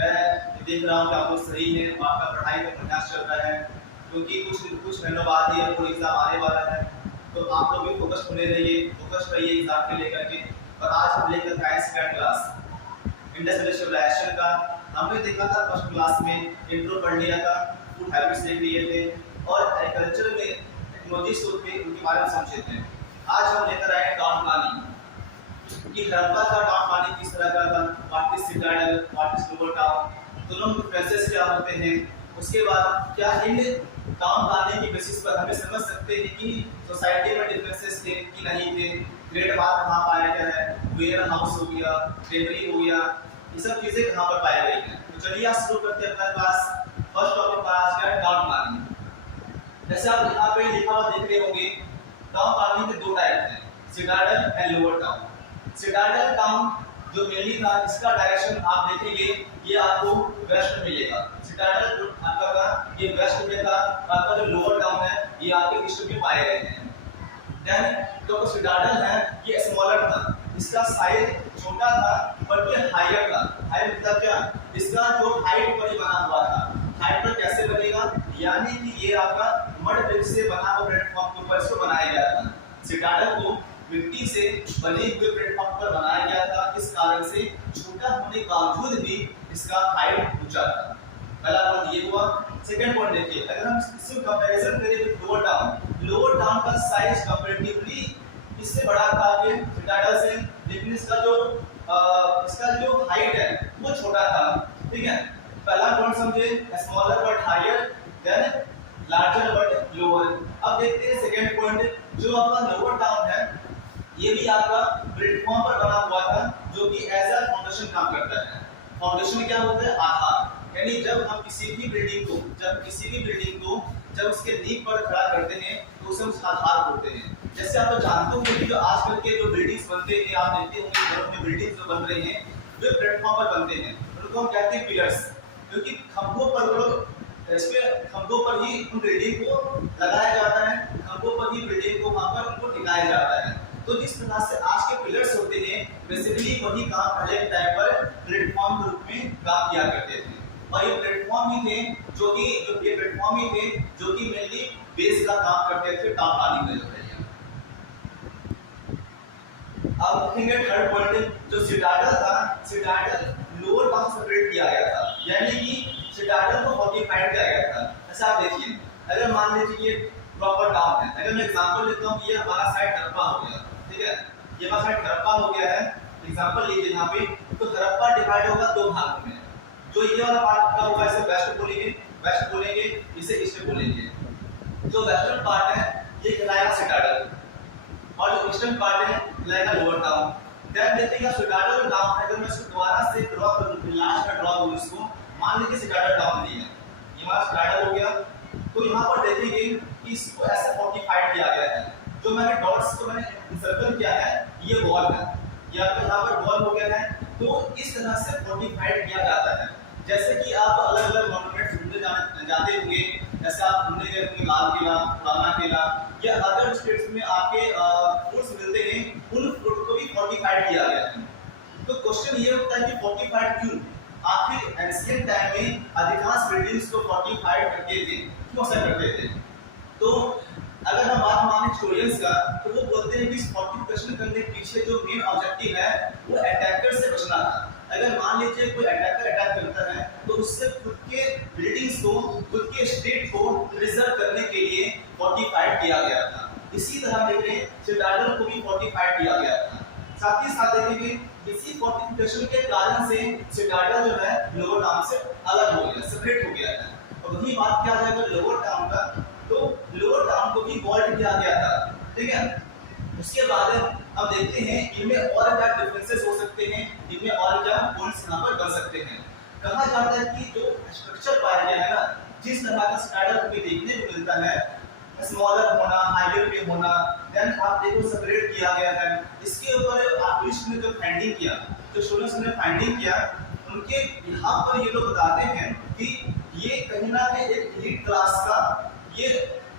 मैं देख रहा हूँ कि आप लोग सही हैं, आपका पढ़ाई का प्रयास चल रहा है, क्योंकि कुछ महीनों बाद ही बोर्ड एग्जाम आने वाला है। तो आप लोग भी फोकस होने रहिए, फोकस रहिए एग्जाम को लेकर के। और आज हम लेकर आए सेकंड क्लास इंडस्ट्रियलाइजेशन का। हमने देखा था फर्स्ट क्लास में इंट्रो पढ़ लिया था, फूड हैबिट्स देख लिए थे और एग्रीकल्चर में टेक्नोलॉजीज थे उनके बारे में समझे थे। आज हम लेकर आए टाउन प्लानिंग कि हड़प्पा का टाउन प्लानिंग किस तरह का था, what is Citadel, what is global town, दोनों डिफरेंसेस क्या होते हैं। उसके बाद क्या इन टाउन प्लानिंग की बेसिस पर हमें समझ सकते हैं कि सोसाइटी में डिफरेंसेस थे कि नहीं थे, ग्रेड बात कहाँ पाया गया है, वेयर हाउस हो गया, टेबरी हो गया, ये सब चीजें कहाँ पर पाई गई हैं। तो चलिए आज शुरू करते हैं अपना क्लास। फर्स्ट टॉपिक का आज का टाउन प्लानिंग। जैसे आप यहाँ पे लिखा हुआ देख रहे होंगे, टाउन प्लानिंग के दो टाइप हैं, Citadel and lower town. Citadel town जो मेनली था, इसका डायरेक्शन आप देखेंगे ये आपको वेस्ट में मिलेगा। सिटाडेल आपका का ये वेस्ट में था, आपका जो लोअर टाउन है ये आपके ईस्ट में पाए गए हैं। देन जो सिटाडेल है ये स्मॉलर था, इसका साइज छोटा था बट ये हायर था। हायर मतलब क्या, इसका जो हाइट पर बना हुआ था। हाइट पर कैसे बनेगा, यानी कि ये आपका मड ब्रिक से बना हुआ प्लेटफॉर्म के ऊपर इसको बनाया गया था। सिटाडेल को मिट्टी से बने हुए प्लेटफॉर्म पर बनाया गया था, इस कारण से छोटा होने के बावजूद भी इसका हाइट ऊंचा था। पहला पॉइंट ये हुआ। सेकंड पॉइंट देखिए, अगर हम इससे कंपैरिजन करें विद लोअर टाउन का साइज कंपैरेटिवली इससे बड़ा था कि सिटाडेल से, लेकिन इसका जो हाइट है वो छोटा था। ठीक है, पहला पॉइंट समझे, smaller but higher, then larger but lower. अब देखते हैं सेकंड पॉइंट, जो आपका लोअर टाउन है ये भी आपका प्लेटफॉर्म पर बना हुआ था, जो कि एज अ फाउंडेशन काम करता है। फाउंडेशन क्या होता है, आधार। यानी जब हम किसी भी बिल्डिंग को जब उसके नींव पर खड़ा करते हैं तो उसे उसका आधार बोलते हैं। जैसे आप लोग जानते होंगे कि जो आजकल के जो बिल्डिंग्स बनते हैं, आप देखते होंगे घरों में बिल्डिंग्स जो बन रहे हैं वे प्लेटफॉर्म पर बनते हैं, उनको हम कहते हैं पिलर्स। क्योंकि खंभों पर ही उन बिल्डिंग को लगाया जाता है, खंभों पर ही बिल्डिंग को वहां पर उनको टिकाया जाता है। तो जिस तरह से आज के पिलर्स होते हैं, बेसिकली वही काम पहले टाइम पर प्लेटफॉर्म के रूप में काम किया करते थे। और ये प्लेटफॉर्म ही थे जो कि मेनली बेस का काम करते थे टाउन प्लानिंग में। अब देखेंगे थर्ड पॉइंट, जो सिटाडेल था, सिटाडेल लोअर टाउन सेपरेट किया गया था, यानी कि सिटाडेल को फोर्टिफाइड किया गया था। ऐसा आप देखिए, अगर मान लीजिए ये प्रॉपर टाउन है, अगर मैं एग्जांपल लेता हूं कि ये हमारा साइड हड़प्पा हो गया, ठीक है, ये हमारा साइड हड़प्पा हो गया है, एग्जांपल लीजिए यहाँ पे, तो हड़प्पा डिवाइड होगा दो भागों में। जो ये वाला पार्ट का होगा इसे वेस्ट बोलेंगे, इसे ईस्ट बोलेंगे। जो वेस्टर्न पार्ट है ये कहलाएगा सिटाडेल और जो ईस्टर्न पार्ट है कहलाएगा लोअर टाउन। देन देखिएगा सिटाडेल टाउन है, अगर मैं इसको दोबारा से ड्रॉ करूं, लास्ट में ड्रॉ करूं इसको, मान लीजिए सिटाडेल टाउन नहीं है, ये हमारा सिटाडेल हो गया। तो यहाँ पर देखेंगे कि इसको ऐसे फोर्टिफाइड किया गया है। जो मैंने डॉट्स को मैंने सर्कल किया है ये वॉल है, या तो यहाँ पर वॉल हो गया है। तो इस तरह से फोर्टिफाइड किया जाता है। जैसे कि आप अलग अलग मॉन्यूमेंट घूमने जाते होंगे, जैसे आप घूमने गए होंगे लाल किला, पुराना किला, या अदर स्टेट्स में आपके फ्रूट्स मिलते हैं, उन फ्रूट को भी फोर्टिफाइड किया गया है। तो क्वेश्चन ये होता है कि फोर्टिफाइड क्यों? आखिर एंशिएंट टाइम में अधिकांश बिल्डिंग्स को फोर्टिफाइड करते थे, क्यों ऐसा करते थे? तो अगर हम बात माने हिस्टोरियंस का, तो वो बोलते हैं कि इस फोर्टिफिकेशन करने के पीछे जो मेन ऑब्जेक्टिव है वो अटैकर से बचना था। अगर मान लीजिए कोई अटैकर अटैक करता है तो उससे खुद के बिल्डिंग्स को, खुद के स्टेट को प्रिजर्व करने के लिए फोर्टिफाइड किया गया था। इसी तरह देखिए सिटाडेल को भी फोर्टिफाइड किया गया था। साथ ही साथ देखेंगे इसी फोर्टिफिकेशन के कारण से सिटाडेल जो है लोअर टाउन से अलग हो गया, सेपरेट हो गया है। और वही बात किया जाएगा लोअर टाउन का, तो लोअर टाउन को भी वॉल्ड किया गया था। ठीक है, उसके बाद अब देखते हैं इनमें और क्या डिफरेंसेस हो सकते हैं, इनमें और क्या पॉइंट्स यहाँ पर बन सकते हैं। कहा जाता है कि जो स्ट्रक्चर पाया गया है ना, जिस तरह का सिटाडेल हमें देखने को मिलता है, स्मॉलर होना, हाईवे पे होना, देन आप देखो सेपरेट किया गया है। इसके ऊपर आर्टिस्ट ने जो फाइंडिंग किया, जो स्टूडेंट्स ने फाइंडिंग किया, उनके यहाँ पर ये लोग बताते हैं कि ये कहीं ना कहीं एक एलीट क्लास का ये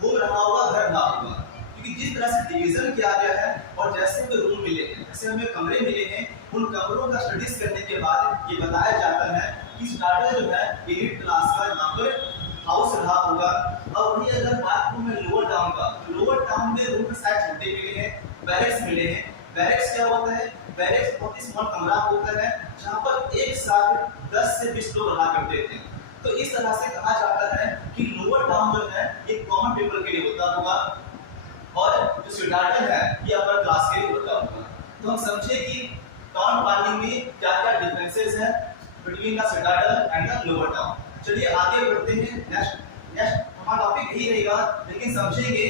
घूम रहा होगा, घर ना होगा। क्योंकि जिस तरह से डिवीजन किया गया है और जैसे हमें रूम मिले हैं, जैसे हमें कमरे मिले हैं, उन कमरों का स्टडीज करने के बाद ये बताया जाता है कि स्टार्टर जो है एलिट क्लास का यहाँ पर हाउस रहा होगा। और वही अगर बात करूं मैं लोअर टाउन का, लोअर टाउन में रूम साइज छोटे मिले हैं, बैरेक्स मिले हैं। बैरेक्स क्या होता है? बैरेक्स बहुत ही स्मॉल कमरा होता है जहाँ पर एक साथ 10 से 20 लोग रहा करते थे। तो इस तरह से कहा जाता है कि लोअर टाउन जो है एक कॉमन पीपल के लिए होता होगा और जो स्टार्टर है ये अपर क्लास के लिए होता होगा। तो हम समझे कि टाउन प्लानिंग में क्या क्या डिफरेंसेस है between the starter and the lower town. चलिए आगे बढ़ते हैं। नेक्स्ट हमारा टॉपिक यही रहेगा, लेकिन समझेंगे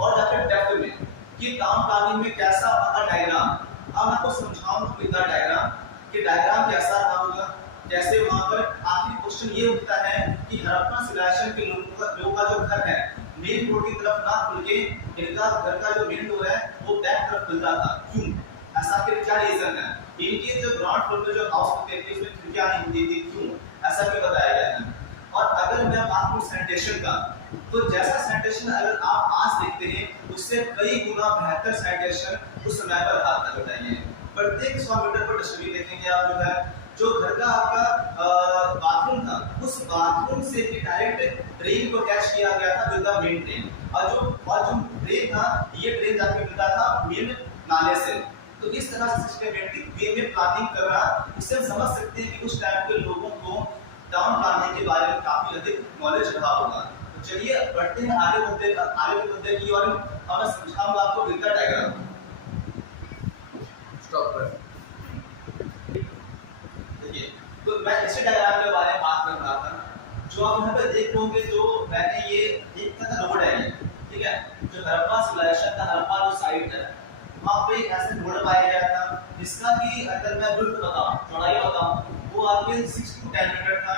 और जाकर डेप्थ में कि टाउन प्लानिंग में कैसा होगा डायग्राम। अब मैं आपको समझाऊंगा विद द डायग्राम कि डायग्राम कैसा रहा होगा। जैसे वहां पर आखिरी क्वेश्चन ये उठता है कि हड़प्पा सिविलाइजेशन के लोगों का जो घर है मेन रोड की तरफ ना खुल के इनका घर का जो मेन डोर है वो बैक तरफ खुलता था। क्यों? ऐसा फिर क्या रीजन है? इनके जो ग्राउंड फ्लोर पे जो हाउस होते थे उसमें खिड़कियां नहीं होती थी। क्यों? ऐसा भी बताया गया है। और अगर मैं बात करूं सैनिटेशन का, तो जैसा सैनिटेशन अगर आप आज देखते हैं उससे कई गुना बेहतर सैनिटेशन उस समय पर रहा था। बताइए, प्रत्येक 100 मीटर पर डस्टबिन देखेंगे आप, जो है जो घर का आपका बाथरूम था उस बाथरूम से डायरेक्ट ड्रेन को कैच किया गया था विद द मेन ड्रेन, और जो ड्रेन था ये ड्रेन जाके मिलता था मेन नाले से। तो इस तरह से सिस्टमैटिक वे में प्लानिंग करना, इससे हम समझ सकते हैं कि उस टाइम के लोगों को टाउन प्लानिंग के बारे में काफी अधिक नॉलेज रहा होगा। तो चलिए बढ़ते हैं आगे मुद्दे की और मैं समझाऊंगा आपको विद द डायग्राम। स्टॉप कर। तो मैं इसी डायग्राम के बारे में बात कर रहा था। जो आप यहाँ पे देख लोगे, जो मैंने ये एक तरह रोड है, ठीक है, जो हड़प्पा सिविलाइजेशन का हड़प्पा जो साइट है वहाँ पे ऐसे रोड पाया गया था जिसका कि अगर मैं विड्थ बताऊं, चौड़ाई बताऊं, वो आपके 6 to 10 मीटर था।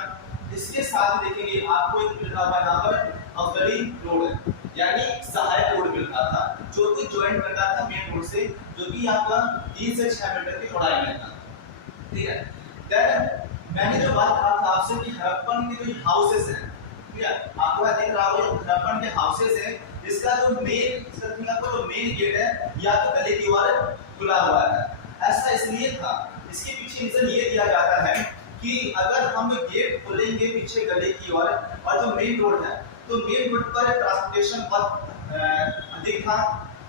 इसके साथ देखेंगे आपको एक मिल रहा है यहाँ पर अवगली रोड है, यानी सहायक रोड मिलता था जो कि ज्वाइंट करता था मेन रोड से, जो कि आपका 3 से 6 मीटर की चौड़ाई में था। ठीक है, देन मैंने जो बात कहा था आपसे कि हड़प्पन के जो हाउसेस हैं, ठीक है, आपको दिख रहा होगा हड़प्पन के हाउसेस हैं, इसका जो मेन गेट है या तो गली की ओर खुला हुआ है। ऐसा इसलिए था, इसके पीछे रीजन ये दिया जाता है कि अगर हम गेट खोलेंगे पीछे गली की ओर और जो मेन रोड है, तो मेन रोड पर ट्रांसपोर्टेशन बहुत अधिक था।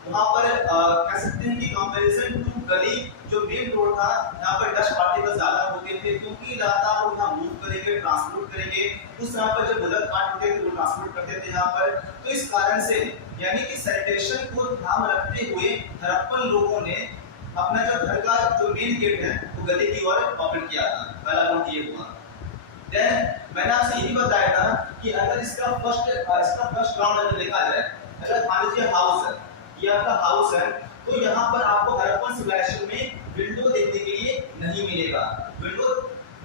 वहाँ पर कह सकते हैं कि कंपैरिजन टू गली जो मेन रोड था यहाँ पर डस्ट पार्टिकल ज्यादा होते थे, क्योंकि लगातार वो यहाँ मूव करेंगे, ट्रांसपोर्ट करेंगे। उस यहाँ पर जब बुलेट कार्ट होते थे वो ट्रांसपोर्ट करते थे यहाँ पर। तो इस कारण से यानी कि सैनिटेशन को ध्यान रखते हुए हड़प्पन लोगों ने अपना जो घर का जो मेन गेट है वो गली की ओर ओपन किया था। पहला पॉइंट ये हुआ। देन मैंने आपसे यही बताया था कि अगर इसका फर्स्ट ग्राउंड अगर देखा जाए, अगर मान लीजिए हाउस है, ये आपका हाउस है, तो यहाँ पर आपको हड़प्पन सिविलाइजेशन में विंडो देखने के लिए नहीं मिलेगा। विंडो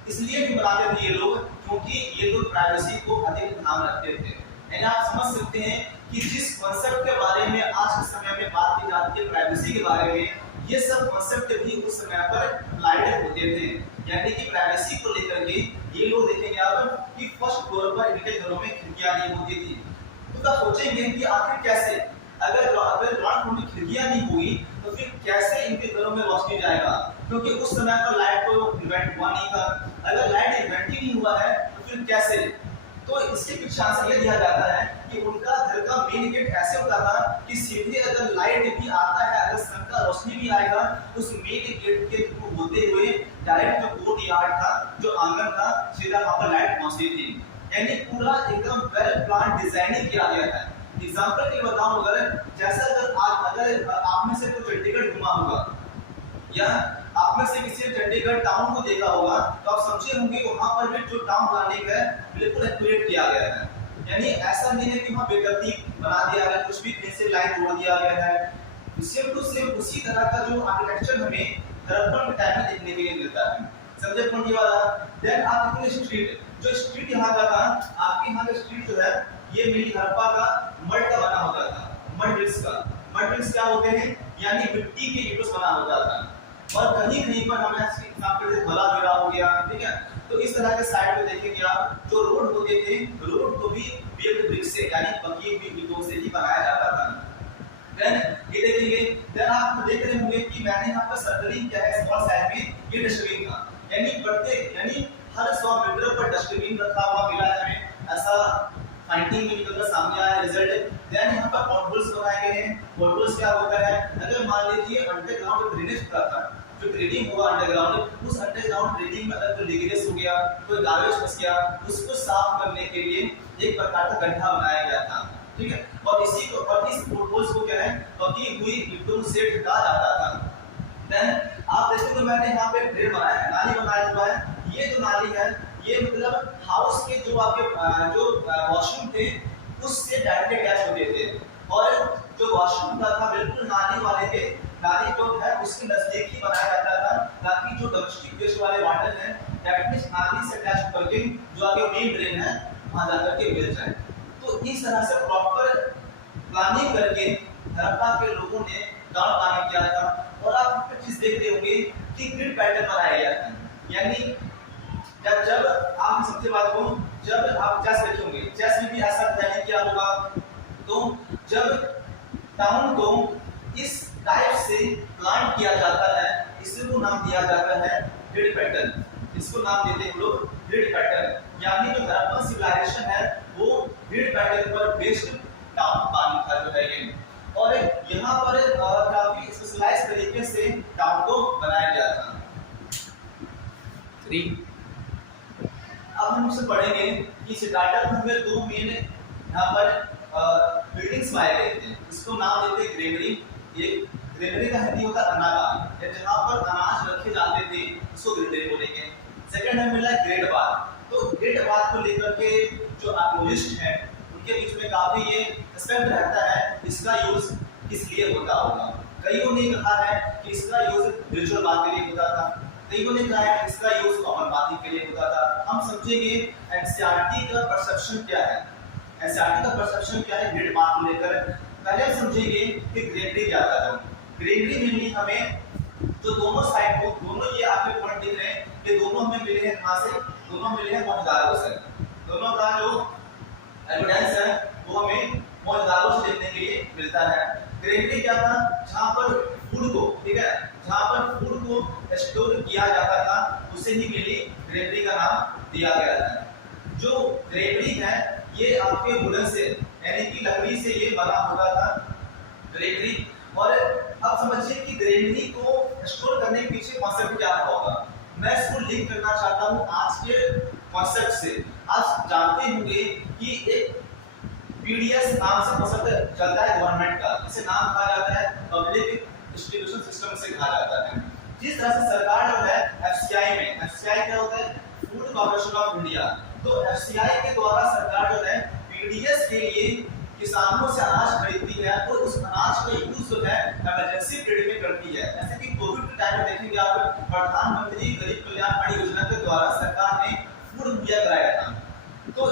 इसलिए भी बनाते थे ये लोग क्योंकि ये लोग प्राइवेसी को अधिक ध्यान रखते थे। यानी आप समझ सकते हैं कि जिस कॉन्सेप्ट के बारे में आज के समय में बात की जाती है प्राइवेसी के बारे में, ये सब कॉन्सेप्ट भी उस समय पर अप्लाइड होते थे। यानी कि प्राइवेसी को लेकर के ये लोग देखेंगे आप कि फर्स्ट फ्लोर पर इनके घरों में खिड़कियां नहीं होती थी। तो आप सोचेंगे कि आखिर कैसे, अगर ग्राउंड फ्लोर में खिड़कियां नहीं हुई तो फिर कैसे इनके घरों में रोशनी जाएगा, क्योंकि उस समय पर लाइट को इन्वेंट हुआ नहीं था। अगर लाइट इन्वेंट ही नहीं हुआ है तो फिर कैसे? तो इसके पीछे आंसर ये दिया जाता है कि उनका घर का मेन गेट ऐसे होता था कि सीधे अगर लाइट भी आता है, अगर सन का रोशनी भी आएगा, उस मेन गेट के थ्रू होते हुए डायरेक्ट जो कोर्ट यार्ड था, जो आंगन था, सीधा वहां पर लाइट पहुंचती थी। यानी पूरा एकदम वेल प्लान डिजाइनिंग किया गया था। एग्जांपल के बताऊं, अगर जैसा अगर आप में से कोई चंडीगढ़ घुमा होगा या आप में से किसी ने चंडीगढ़ टाउन को देखा होगा, तो आप समझे होंगे वहां पर भी जो टाउन प्लानिंग है बिल्कुल एक्यूरेट किया गया है। यानी ऐसा नहीं है कि वहां बेतरतीब बना दिया गया, कुछ भी पेंसिल लाइन जोड़ दिया गया है। सेम टू सेम उसी तरह का जो आर्किटेक्चर हमें हड़प्पन के टाइम में देखने के लिए मिलता है। समझे पॉइंट ये वाला? देन आप देखेंगे स्ट्रीट, जो स्ट्रीट यहाँ का था, आपके यहाँ का स्ट्रीट जो है ये मेरी हड़प्पा का मड का बना होता था, मड ब्रिक्स का। मड ब्रिक्स क्या होते हैं? यानी मिट्टी के ईंटों से बना होता था। और कहीं कहीं पर हमें एग्जांपल से भला गिरा हो गया, ठीक है। तो इस तरह के साइड पे देखेंगे आप, जो रोड होते थे, रोड को भी बिल्ड ब्रिक्स से यानी पकी हुई ईंटों से ही बनाया जाता था। देन ये देखेंगे, देन आप देख रहे होंगे कि मैंने यहाँ पर सर्कलिंग क्या है स्मॉल साइज में ये डस्टबिन था। यानी हर 100 मीटर पर डस्टबिन रखा हुआ मिला है हमें, ऐसा फाइंडिंग में निकल कर सामने आया रिजल्ट। देन यहाँ पर पॉटहोल्स बनाए गए हैं। पॉटहोल्स क्या होता है, अगर मान लीजिए अंडरग्राउंड ड्रेनेज होता था, जो ड्रेनिंग हुआ अंडरग्राउंड, उस अंडरग्राउंड ड्रेनिंग में अगर कोई लीकेज हो गया, कोई गार्बेज फंस गया, उसको साफ करने के लिए एक प्रकार का गड्ढा बनाया गया था, ठीक है। और इस पॉटहोल्स को क्या है, पकी हुई ईंटों से ढका जाता था। देन आप देखो तो मैंने यहाँ पे ड्रेन बनाया है, नाली बनाया हुआ है। ये जो नाली है, ये मतलब हाउस के जो आपके जो वॉशरूम थे उससे डायरेक्ट अटैच होते थे, और जो वॉशरूम था बिल्कुल नाली वाले के, नाली जो है उसके नजदीक ही बनाया जाता था, ताकि जो डोमेस्टिक वेस्ट वाले वाटर है दैट मींस नाली से अटैच करके जो आगे मेन ड्रेन है वहां जाकर के मिल जाए। तो इस तरह से प्रॉपर प्लानिंग करके हड़प्पा के लोगों ने गांव प्लानिंग किया था। और आप एक चीज देख रहे होंगे कि ग्रिड पैटर्न बनाया गया था, यानी जब आप सबसे बात को, जब आप चेस देखेंगे, चेस में भी ऐसा प्लानिंग किया होगा। तो जब टाउन को इस टाइप से प्लान किया जाता है, इसको नाम दिया जाता है ग्रिड पैटर्न। इसको नाम देते हैं लोग ग्रिड पैटर्न, यानी जो हड़प्पा सिविलाइजेशन है वो ग्रिड पैटर्न पर बेस्ड टाउन प्लानिंग था जो है ये। और यहाँ पर काफी स्पेशलाइज तरीके से टाउन को बनाया गया था। अब हम इससे पढ़ेंगे कि स्टार्टअप में दो मेन यहाँ पर बिल्डिंग्स पाए गए थे, इसको नाम देते हैं ग्रेनरी। एक ग्रेनरी का हिंदी होता है अनागार, जहाँ पर अनाज रखे जाते थे उसको ग्रेनरी बोलेंगे। सेकंड हमें मिला ग्रेड बार। तो ग्रेड बार को लेकर के जो आर्कोलॉजिस्ट हैं उनके बीच में काफी ये डिस्कशन रहता है, इसका यूज किस लिए होता होगा। कईयों ने कहा है कि इसका यूज रिचुअल बात के लिए होता था, कईयों ने कहा है इसका यूज कॉमन बात के लिए होता था। हम समझेंगे एनसीईआरटी का परसेप्शन क्या है, एनसीईआरटी का परसेप्शन क्या है ग्रेड बार को लेकर। पहले हम समझेंगे कि ग्रेनरी क्या था। ग्रेनरी में हमें तो दोनों साइड को, दोनों ये आपके पॉइंट दिख रहे हैं, ये दोनों हमें मिले हैं कहां से, दोनों मिले हैं मौजदारों से। दोनों का जो एविडेंस है वो हमें मौजदारों से देखने के लिए मिलता है। ग्रेनरी क्या था, जहां पर फूड को, ठीक है, जहां पर फूड को स्टोर किया जाता था उसे ही मिली ग्रेनरी का नाम दिया गया था। जो ग्रेनरी है ये आपके वुडन से यानी कि लकड़ी से ये बना होता था ग्रेनरी। और अब समझिए कि ग्रेनरी को स्टोर करने के पीछे कॉन्सेप्ट क्या होगा। मैं इसको लिंक करना चाहता हूं आज के कॉन्सेप्ट से। आप जानते होंगे कि एक पीडीएस नाम से कॉन्सेप्ट चलता है गवर्नमेंट का, इसे नाम कहा जाता है पब्लिक डिस्ट्रीब्यूशन सिस्टम से कहा जाता है। जिस तरह से सरकार जो है एफसीआई में, एफसीआई क्या होता है, फूड कॉर्पोरेशन ऑफ इंडिया, तो एफसीआई के द्वारा सरकार जो है पीडीएस के लिए किसानों से अनाज खरीदती है और उस अनाज का यूज जो है इमरजेंसी पीरियड में करती है। जैसे कि कोविड के टाइम में देखेंगे आप, प्रधानमंत्री गरीब कल्याण अन्न योजना के द्वारा सरकार ने फूड मुहैया कराया था। तो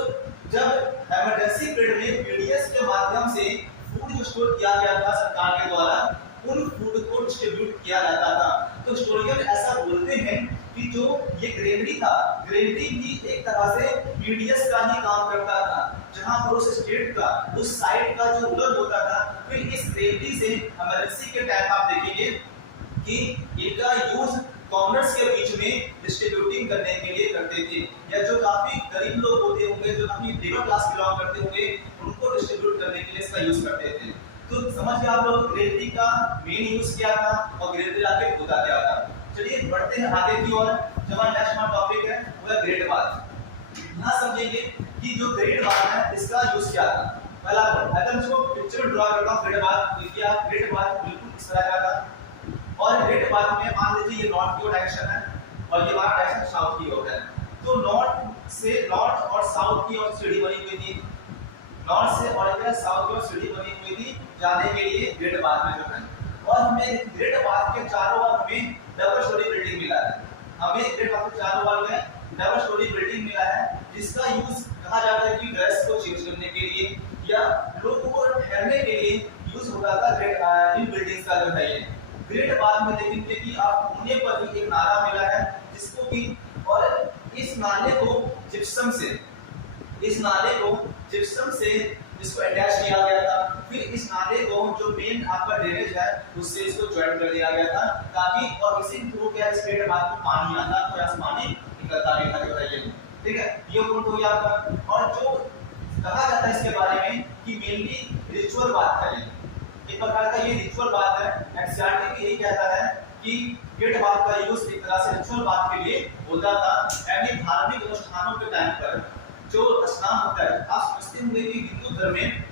जब इमरजेंसी पीरियड में पीडीएस के माध्यम से फूड स्टोर किया गया था सरकार के द्वारा, उन फूड को डिस्ट्रीब्यूट किया जाता था। तो हिस्टोरियन ऐसा बोलते हैं कि जो ये ग्रेनरी था, ग्रेनरी भी एक तरह से पीडीएस का ही काम करता था, जहां पर उस स्टेट का, उस साइट का जो रूलर होता था, फिर इस ग्रेनरी से इमरजेंसी के टाइम आप देखेंगे कि इनका यूज कॉमनर्स के बीच में डिस्ट्रीब्यूटिंग करने के लिए करते थे, या जो काफी गरीब लोग होते होंगे, जो काफी मिडिल क्लास बिलोंग करते होंगे, उनको डिस्ट्रीब्यूट करने के लिए इसका यूज करते थे। तो समझ गए आप लोग ग्रेनरी का मेन यूज क्या था और ग्रेनरी आगे होता क्या था। चलिए बढ़ते हैं आगे की ओर। जो हमारा नेक्स्ट टॉपिक है वो है ग्रेड बार। यहाँ समझेंगे कि जो ग्रेड बार है इसका यूज क्या था। पहला अगर इसको पिक्चर में ड्रा करता हूँ ग्रेड बार, देखिए आप ग्रेड बार बिल्कुल इस तरह का था। और ग्रेड बार में मान लीजिए ये नॉर्थ की ओर डायरेक्शन है और ये हमारा डायरेक्शन साउथ की ओर है। तो नॉर्थ और साउथ की ओर सीढ़ी बनी हुई थी, नॉर्थ से और इधर साउथ की ओर सीढ़ी बनी हुई थी जाने के लिए ग्रेड बार में जो है। और हमें ग्रेड बार के चारों ओर हमें डबल स्टोरी बिल्डिंग मिला है। हमें ग्रेड बार के चारों ओर में डबल स्टोरी बिल्डिंग मिला है, जिसका यूज कहा जाता है कि ड्रेस को चेंज करने के लिए या लोगों को ठहरने के लिए यूज होता था इन बिल्डिंग्स का जो है ये। ग्रेड बार में देखेंगे कि आप होने पर ही एक नाला मिला है जिसको कि, और इस नाले को जिप्सम से इसको अटैच किया गया था। फिर इस नाले को जो मेन आपका ड्रेनेज है उससे इसको ज्वाइन कर दिया गया था, ताकि और इसी थ्रू क्या इस पेड़ में आपको पानी आता तो ऐसा पानी निकलता नहीं था। बताइए, ठीक है, ये पॉइंट हो गया आपका। और जो कहा जाता है इसके बारे में कि मेनली रिचुअल बात है, एक प्रकार का ये रिचुअल बात है। एनसीईआरटी भी यही कहता है कि गेट बात का यूज एक तरह से रिचुअल बात के लिए होता था, यानी धार्मिक अनुष्ठानों के टाइम पर जो स्नान होता है। आप समझते होंगे कि हिंदू धर्म में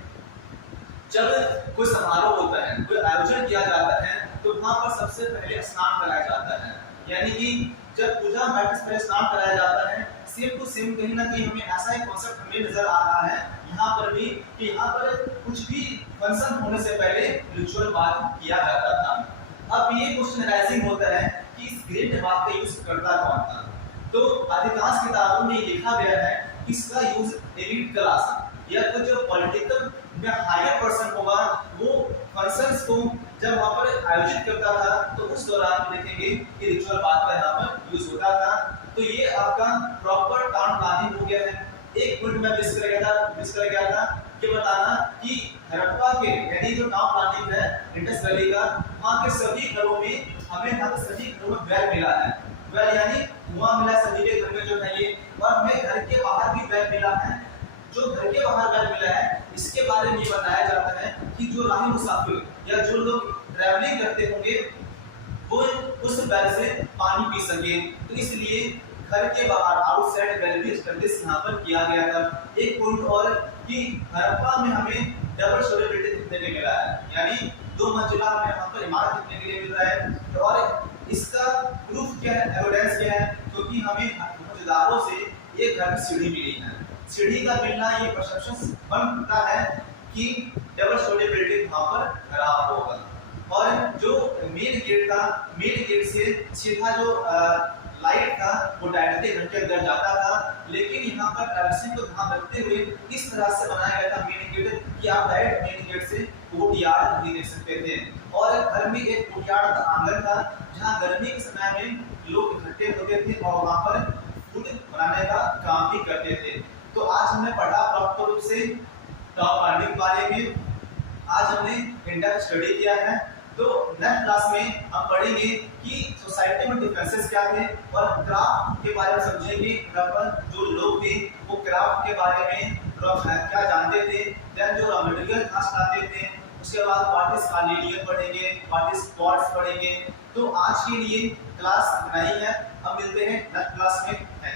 जब कोई समारोह होता है, कोई आयोजन किया जाता है, तो वहां पर सबसे पहले स्नान कराया जाता है। यानी कि जब पूजा पाठ से पहले स्नान कराया जाता है, सेम टू सेम कहीं ना कहीं हमें ऐसा एक कॉन्सेप्ट हमें नजर आ रहा है यहाँ पर भी कि यहाँ पर कुछ भी फंक्शन होने से पहले रिचुअल बात किया जाता था। अब ये क्वेश्चन राइजिंग होता है कि इस ग्रेट बात का यूज करता कौन था। तो अधिकांश किताबों में लिखा गया है कि इसका यूज एलिट क्लास या तो जो पॉलिटिकल या हायर पर्सन होगा वो फंक्शंस को जब वहां पर आयोजित करता था, तो उस दौरान देखेंगे कि रिचुअल बात का यहाँ पर यूज होता था। तो ये आपका प्रॉपर टाउन प्लानिंग हो गया है। एक पॉइंट में मिस कर गया था कि बताना कि हड़प्पा के यानी जो टाउन प्लानिंग है इंडस वैली का, वहाँ के सभी घरों में हमें सभी घरों में वेल मिला है। वेल यानी कुआं मिला सभी के घर में जो है ये, और हमें घर के बाहर भी वेल मिला है। जो घर के बाहर वेल मिला है इसके बारे में बताया जाता है कि जो राही मुसाफिर या जो लोग ट्रैवलिंग करते होंगे वो उस वेल से पानी पी सके, तो इसलिए घर के बाहर आउटसाइड वेल भी एस्टैब्लिश यहाँ पर किया गया था। एक पॉइंट और कि हड़प्पा में हमें डबल स्टोरी बिल्डिंग देखने को मिला है, यानी 2 मंजिला हमें यहाँ पर इमारत देखने के लिए मिल रहा है। और इसका प्रूफ क्या है, एविडेंस क्या है, क्योंकि हमें मौजूदारों से ये घर की सीढ़ी मिली है। सीढ़ी का मिलना ये परसेप्शन बनता है कि डबल स्टोरी बिल्डिंग वहां पर खड़ा होगा। और जो मेन गेट था, मेन गेट से सीधा जो लाइट था वो डायरेक्टली घर के अंदर जाता था, लेकिन यहाँ पर प्राइवेसी को ध्यान रखते हुए इस तरह से बनाया गया था मेन गेट कि आप डायरेक्ट मेन गेट से कोर्टयार्ड नहीं देख सकते थे। और घर में एक कोर्टयार्ड आंगन था जहाँ गर्मी के समय में लोग इकट्ठे होते थे और वहाँ पर फूड बनाने का काम भी करते थे। तो आज हमने पढ़ा प्रॉपर रूप से टॉप प्लानिंग बारे में, आज हमने इंडेक्स स्टडी किया है। तो नेक्स्ट क्लास में हम पढ़ेंगे कि सोसाइटी में डिफरेंसेस क्या थे और क्राफ्ट के बारे में समझेंगे। जो लोग थे वो क्राफ्ट के बारे में क्या जानते थे, देन जो रॉ मटेरियल कहाँ लाते थे, उसके बाद व्हाट इज कार्निलियन पढ़ेंगे, व्हाट इज क्वार्ट्ज पढ़ेंगे। तो आज के लिए क्लास इतना ही है, हम मिलते हैं नेक्स्ट क्लास में।